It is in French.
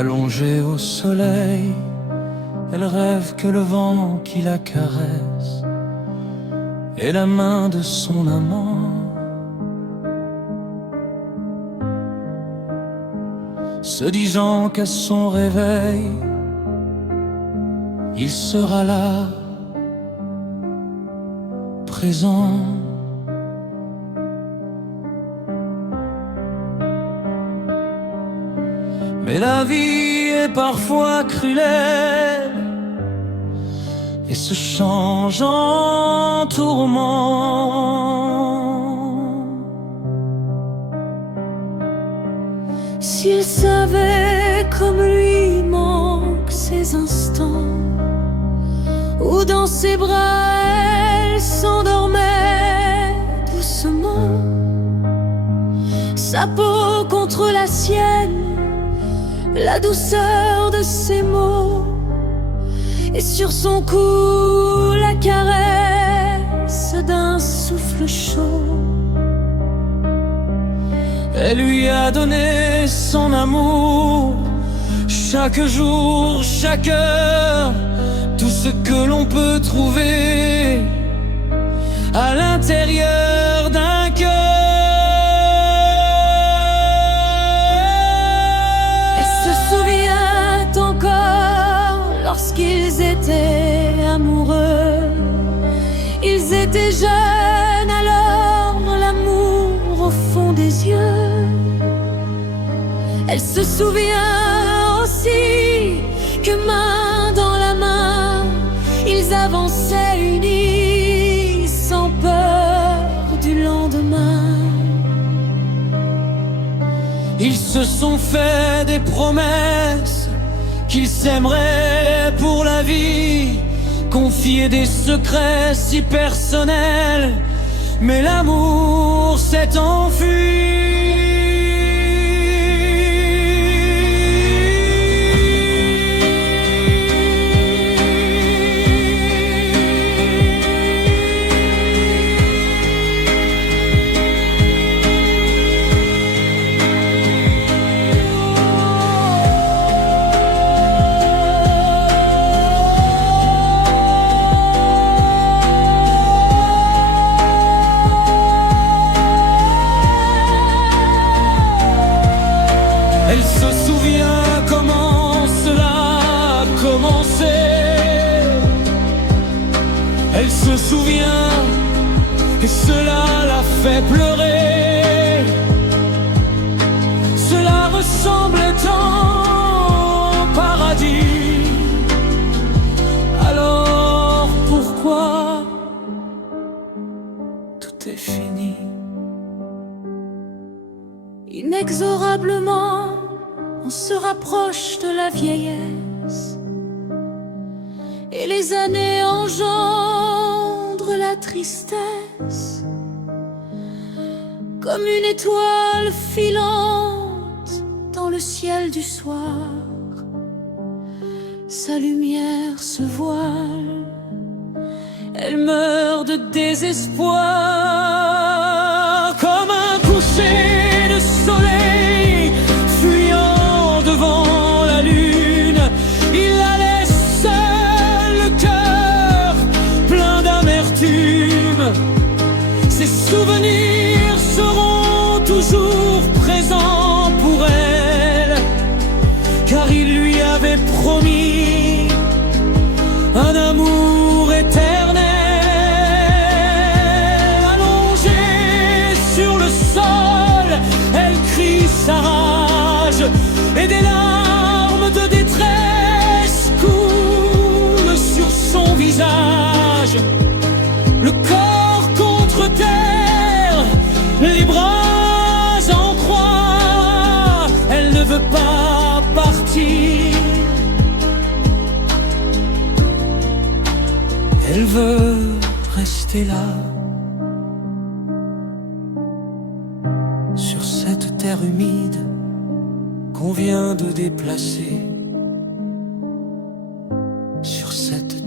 Allongée au soleil, elle rêve que le vent qui la caresse est la main de son amant. Se disant qu'à son réveil, il sera là, présent. Mais la vie est parfois cruelle et se change en tourment. S'il savait comme lui manquent ces instants où dans ses bras elle s'endormait doucement, sa peau contre la sienne, la douceur de ses mots, et sur son cou la caresse d'un souffle chaud. Elle lui a donné son amour, chaque jour, chaque heure, tout ce que l'on peut trouver à l'intérieur d'un cœur. Elle se souvient encore lorsqu'ils étaient amoureux. Ils étaient jeunes alors, l'amour au fond des yeux. Elle se souvient aussi que main dans la main, ils avançaient unis, sans peur du lendemain. Ils se sont fait des promesses qu'ils s'aimeraient pour la vie, confier des secrets si personnels, mais l'amour s'est enfui. Elle se souvient comment cela a commencé. Elle se souvient et cela l'a fait pleurer. Cela ressemblait tant au paradis. Alors pourquoi tout est fini? Inexorablement, on se rapproche de la vieillesse, et les années engendrent la tristesse. Comme une étoile filante dans le ciel du soir, sa lumière se voile, elle meurt de désespoir. Comme un coucher de soleil fuyant devant la lune, il la laisse seule, le cœur plein d'amertume. Ses souvenirs seront toujours présents pour elle, car il lui avait promis un amour éternel. Allongée sur le sol, elle crie sa rage, et des larmes de détresse coulent sur son visage. Le corps contre terre, les bras en croix, elle ne veut pas partir. Elle veut rester là, sur cette terre humide qu'on vient de déplacer, sur cette